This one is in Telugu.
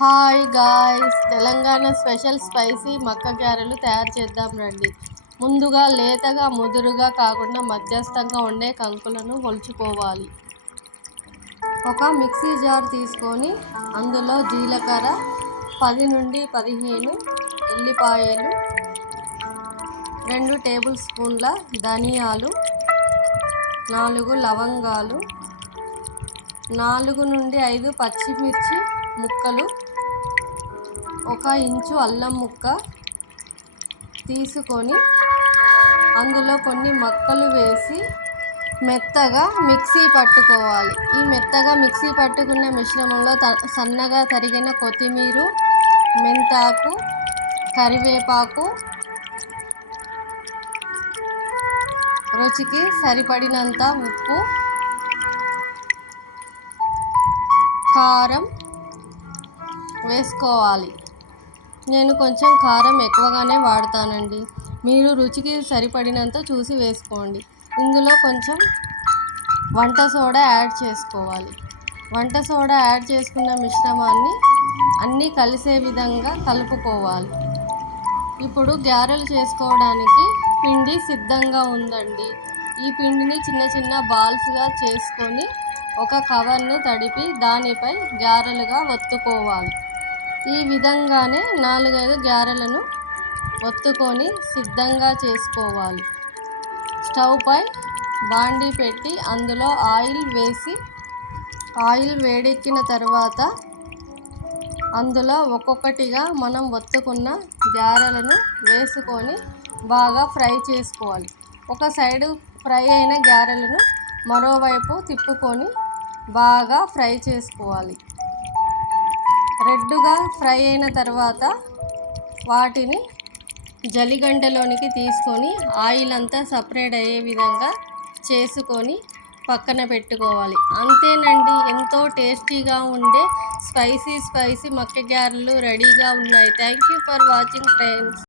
Hi guys, Telangana special spicy మక్క గారెలు తయారు చేద్దాం రండి. ముందుగా లేతగా ముదురుగా కాకుండా మధ్యస్థంగా ఉండే కంకులను ఒలుచుకోవాలి. ఒక మిక్సీ జార్ తీసుకొని అందులో జీలకర్ర, 10 నుండి 15 ఎల్లిపాయలు, 2 టేబుల్ స్పూన్ల ధనియాలు, 4 లవంగాలు, 4 నుండి 5 పచ్చిమిర్చి ముక్కలు, 1 ఇంచు అల్లం ముక్క తీసుకొని అందులో కొన్ని మక్కలు వేసి మెత్తగా మిక్సీ పట్టుకోవాలి. ఈ మెత్తగా మిక్సీ పట్టుకున్న మిశ్రమంలో సన్నగా తరిగిన కొత్తిమీర, మెంతాకు, కరివేపాకు, రుచికి సరిపడినంత ఉప్పు, కారం వేసుకోవాలి. నేను కొంచెం కారం ఎక్కువగానే వాడతానండి. మీరు రుచికి సరిపడినంత చూసి వేసుకోండి. ఇందులో కొంచెం వంట సోడా యాడ్ చేసుకోవాలి. వంట సోడా యాడ్ చేసుకున్న మిశ్రమాన్ని అన్నీ కలిసే విధంగా కలుపుకోవాలి. ఇప్పుడు గారెలు చేసుకోవడానికి పిండి సిద్ధంగా ఉందండి. ఈ పిండిని చిన్న చిన్న బాల్స్గా చేసుకొని ఒక కవర్ను తడిపి దానిపై గారెలుగా ఒత్తుకోవాలి. ఈ విధంగానే 4-5 గారెలను ఒత్తుకొని సిద్ధంగా చేసుకోవాలి. స్టవ్ పై బాండీ పెట్టి అందులో ఆయిల్ వేసి, ఆయిల్ వేడెక్కిన తర్వాత అందులో ఒక్కొక్కటిగా మనం ఒత్తుకున్న గారెలను వేసుకొని బాగా ఫ్రై చేసుకోవాలి. ఒక సైడు ఫ్రై అయిన గారెలను మరోవైపు తిప్పుకొని బాగా ఫ్రై చేసుకోవాలి. రెడ్డుగా ఫ్రై అయిన తర్వాత వాటిని జలిగంటలోనికి తీసుకొని ఆయిల్ అంతా సపరేట్ అయ్యే విధంగా చేసుకొని పక్కన పెట్టుకోవాలి. అంతేనండి, ఎంతో టేస్టీగా ఉండే స్పైసీ మక్క గారెలు రెడీగా ఉన్నాయి. Thank you for watching friends.